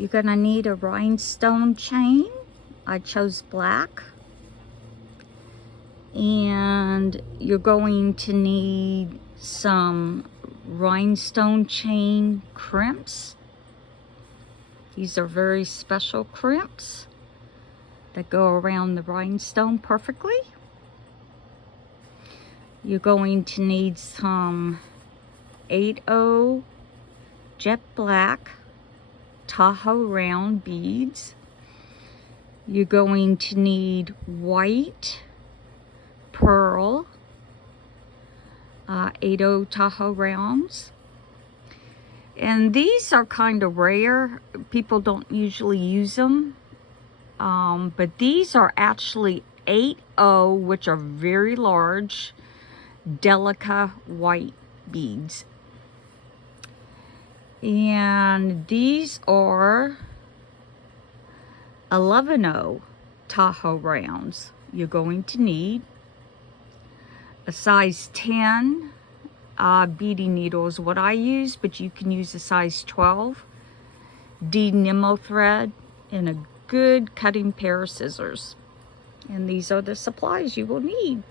You're gonna need a rhinestone chain. I chose black. And you're going to need some rhinestone chain crimps. These are very special crimps that go around the rhinestone perfectly. You're going to need some 8/0 jet black Tahoe round beads. You're going to need white pearl 8/0 Tahoe rounds. And these are kind of rare. People don't usually use them. But these are actually 8/0, which are very large, delicate white beads. And these are 11/0 Tahoe rounds. You're going to need a size 10 beading needle is what I use, but you can use a size 12 Nemo thread and a good cutting pair of scissors. And these are the supplies you will need.